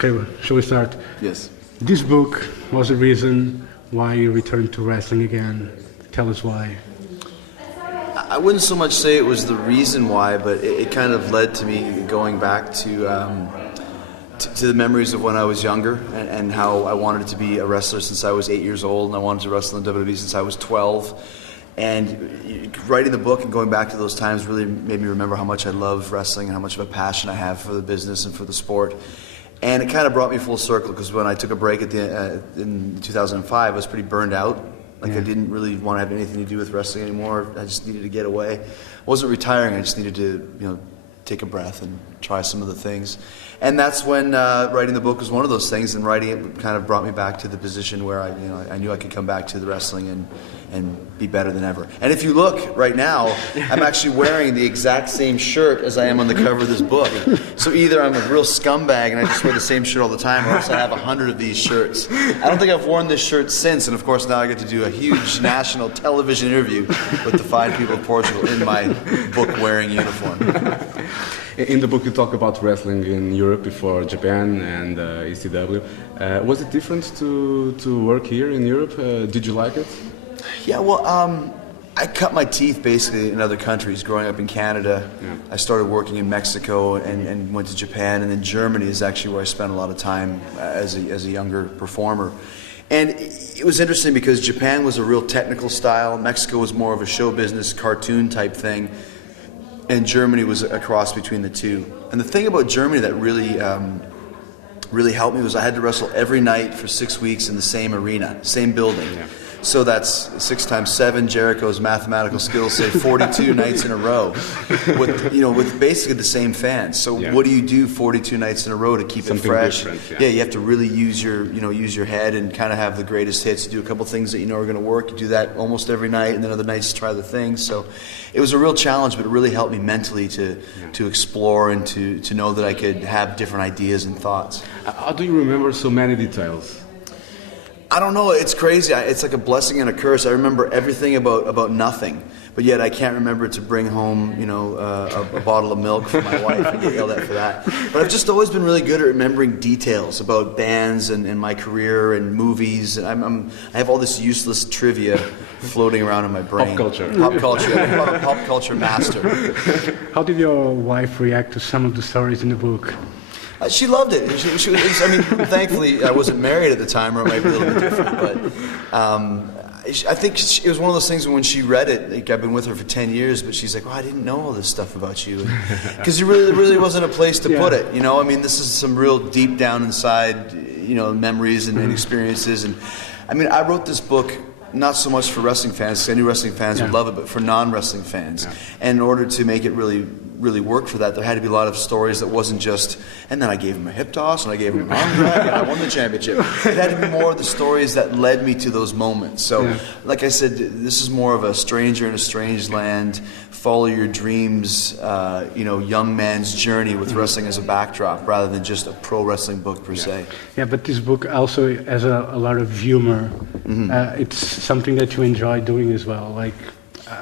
Okay, well, shall we start? Yes. This book was the reason why you returned to wrestling again. Tell us why. I wouldn't so much say it was the reason why, but it kind of led to me going back to the memories of when I was younger and how I wanted to be a wrestler since I was 8 years old, and I wanted to wrestle in WWE since I was 12. And writing the book and going back to those times really made me remember how much I love wrestling and how much of a passion I have for the business and for the sport. And it kind of brought me full circle, because when I took a break in 2005, I was pretty burned out. Like, I didn't really want to have anything to do with wrestling anymore. I just needed to get away. I wasn't retiring. I just needed to, take a breath and try some of the things. And that's when writing the book was one of those things. And writing it kind of brought me back to the position where I knew I could come back to the wrestling and be better than ever. And if you look right now, I'm actually wearing the exact same shirt as I am on the cover of this book. So either I'm a real scumbag and I just wear the same shirt all the time, or else I have 100 of these shirts. I don't think I've worn this shirt since, and of course now I get to do a huge national television interview with the fine people of Portugal in my book-wearing uniform. In the book you talk about wrestling in Europe before Japan and ECW. Was it different to work here in Europe? Did you like it? Yeah, well, I cut my teeth basically in other countries. Growing up in Canada, I started working in Mexico and went to Japan, and then Germany is actually where I spent a lot of time as a younger performer. And it was interesting because Japan was a real technical style, Mexico was more of a show business, cartoon type thing, and Germany was a cross between the two. And the thing about Germany that really helped me was I had to wrestle every night for 6 weeks in the same arena, same building. Yeah. So that's 6 times 7. Jericho's mathematical skills say 42 nights in a row, with basically the same fans. So what do you do 42 nights in a row to keep Something it fresh? Yeah, you have to really use your head and kind of have the greatest hits. Do a couple things that you know are going to work. You do that almost every night, and then other nights try the things. So it was a real challenge, but it really helped me mentally to explore and to know that I could have different ideas and thoughts. How do you remember so many details? I don't know. It's crazy. It's like a blessing and a curse. I remember everything about nothing, but yet I can't remember to bring home, a bottle of milk for my wife. I get yelled at for that. But I've just always been really good at remembering details about bands and my career and movies. And I have all this useless trivia floating around in my brain. Pop culture. I'm a pop culture master. How did your wife react to some of the stories in the book? She loved it. She was, thankfully I wasn't married at the time, or it might be a little bit different. But I think it was one of those things when she read it. Like, I've been with her for 10 years, but she's like, "Oh, I didn't know all this stuff about you," because there really wasn't a place to put it. This is some real deep down inside, memories and experiences. And I wrote this book not so much for wrestling fans, because I knew wrestling fans would love it, but for non-wrestling fans. Yeah. And in order to make it really work for that, there had to be a lot of stories that wasn't just, and then I gave him a hip toss, and I gave him an arm drag, and I won the championship. It had to be more of the stories that led me to those moments. So, like I said, this is more of a stranger in a strange land, follow your dreams, young man's journey with wrestling as a backdrop, rather than just a pro wrestling book per se. Yeah, but this book also has a lot of humor. Mm-hmm. It's something that you enjoy doing as well. Like,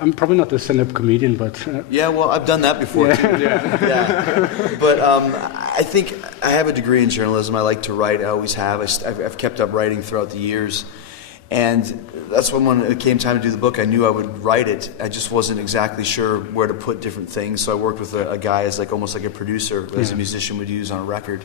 I'm probably not a stand-up comedian, but... Yeah, well, I've done that before, too. Yeah. But I think I have a degree in journalism. I like to write. I always have. I've kept up writing throughout the years. And that's when it came time to do the book, I knew I would write it. I just wasn't exactly sure where to put different things. So I worked with a guy as almost like a producer, as a musician would use on a record.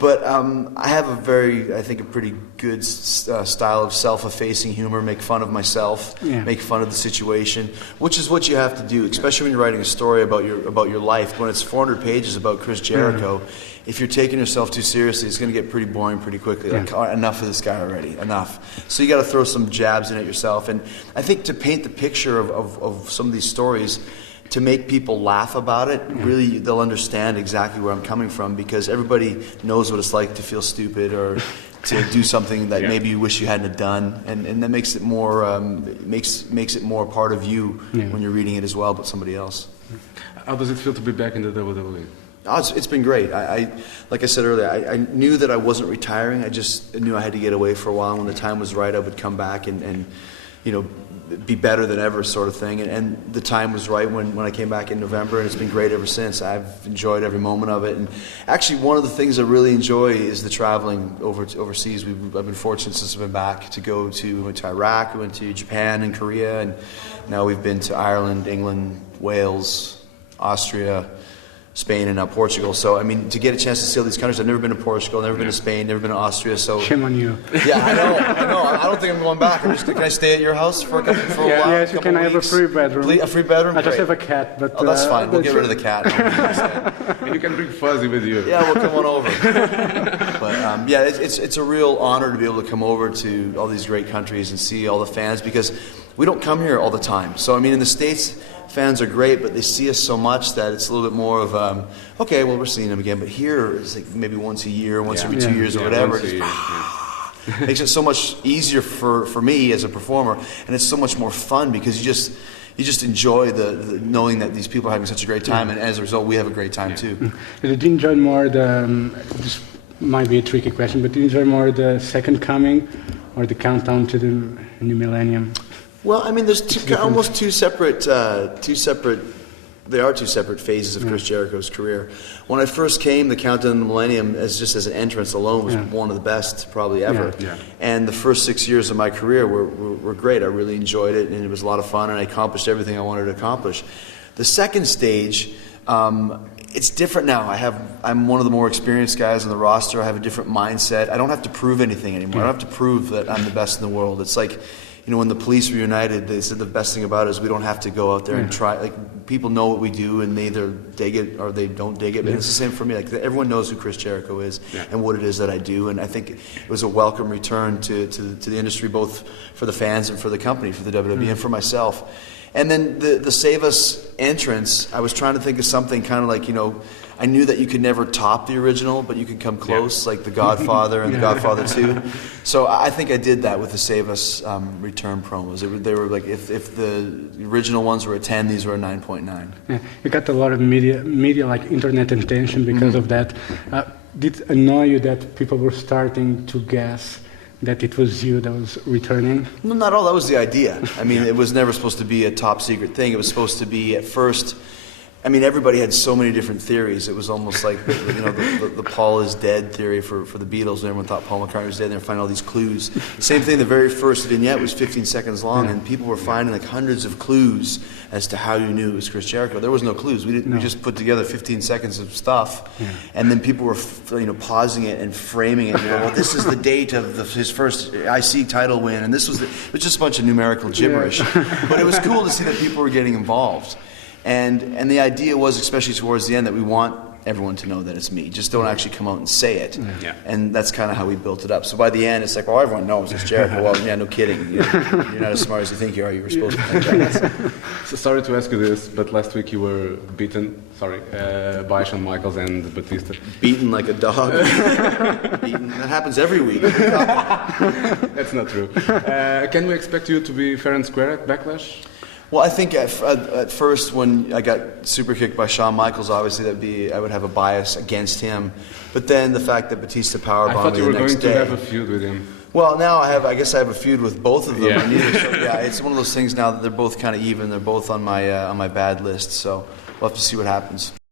But I have a pretty good style of self-effacing humor, make fun of myself, make fun of the situation, which is what you have to do, especially when you're writing a story about your life. When it's 400 pages about Chris Jericho, if you're taking yourself too seriously, it's going to get pretty boring pretty quickly. Like, enough of this guy already, enough. So you got to throw some jabs in at yourself. And I think to paint the picture of some of these stories, to make people laugh about it, really they'll understand exactly where I'm coming from, because everybody knows what it's like to feel stupid or to do something that maybe you wish you hadn't have done, and that makes it more makes it more part of you when you're reading it as well, but somebody else. How does it feel to be back in the WWE? Oh, it's been great. I like I said earlier, I knew that I wasn't retiring. I just knew I had to get away for a while. When the time was right, I would come back and be better than ever sort of thing. And the time was right when I came back in November, and it's been great ever since. I've enjoyed every moment of it. And actually, one of the things I really enjoy is the traveling overseas. I've been fortunate since I've been back we went to Iraq, we went to Japan and Korea, and now we've been to Ireland, England, Wales, Austria, Spain, and now Portugal. So, I mean, to get a chance to see all these countries, I've never been to Portugal, never been to Spain, never been to Austria. So, shame on you. Yeah, I know. I don't think I'm going back. Can I stay at your house for a while? Yes, you can. I have a free bedroom. A free bedroom? I just have a cat, but... Oh, that's fine. We'll get rid of the cat. And you can bring Fuzzy with you. Yeah, we'll come on over. But, yeah, it's a real honor to be able to come over to all these great countries and see all the fans, because we don't come here all the time. So, I mean, in the States, fans are great, but they see us so much that it's a little bit more of, okay, well, we're seeing them again. But here, it's like maybe once a year, once every 2 years or whatever. Makes it so much easier for me as a performer, and it's so much more fun because you just enjoy the knowing that these people are having such a great time, and as a result, we have a great time too. Did you enjoy more this might be a tricky question, but do you enjoy more the second coming or the countdown to the new millennium? Well, I mean, there's almost two separate phases of Chris Jericho's career. When I first came, the Countdown to the Millennium, as an entrance alone, was one of the best probably ever. Yeah. And the first 6 years of my career were great. I really enjoyed it, and it was a lot of fun, and I accomplished everything I wanted to accomplish. The second stage, it's different now. I'm one of the more experienced guys on the roster. I have a different mindset. I don't have to prove anything anymore. I don't have to prove that I'm the best in the world. It's like, when the Police reunited, they said the best thing about it is we don't have to go out there and try. Like, people know what we do, and they either dig it or they don't dig it. But it's the same for me. Like, everyone knows who Chris Jericho is and what it is that I do. And I think it was a welcome return to the industry, both for the fans and for the company, for the WWE and for myself. And then the Save Us entrance, I was trying to think of something kind of like, I knew that you could never top the original, but you could come close, like The Godfather and The Godfather 2. So I think I did that with the Save Us return promos. They were like, if the original ones were a 10, these were a 9.9. Yeah, you got a lot of media like internet attention because of that. Did it annoy you that people were starting to guess that it was you that was returning? No, not all. That was the idea. I mean, it was never supposed to be a top secret thing. It was supposed to be, at first, I mean, everybody had so many different theories. It was almost like the Paul is dead theory for the Beatles. And everyone thought Paul McCartney was dead, and they were finding all these clues. Same thing, the very first vignette was 15 seconds long, and people were finding like hundreds of clues as to how you knew it was Chris Jericho. There was no clues. We just put together 15 seconds of stuff, and then people were pausing it and framing it. Well, this is the date of his first IC title win, and this was it was just a bunch of numerical gibberish. But it was cool to see that people were getting involved. And the idea was, especially towards the end, that we want everyone to know that it's me. Just don't actually come out and say it. Yeah. And that's kind of how we built it up. So by the end, it's like, well, everyone knows it's Jericho. Well, yeah, no kidding. You're not as smart as you think you are. You were supposed to think that. So sorry to ask you this, but last week you were beaten, by Shawn Michaels and Batista. Beaten like a dog. Beaten. That happens every week. That's not true. Can we expect you to be fair and square at Backlash? Well, I think at first when I got super kicked by Shawn Michaels, obviously I would have a bias against him. But then the fact that Batista powerbombed me the next day. I thought you were going to have a feud with him. Well, now I guess I have a feud with both of them. Yeah. So, it's one of those things now that they're both kind of even. They're both on my bad list. So we'll have to see what happens.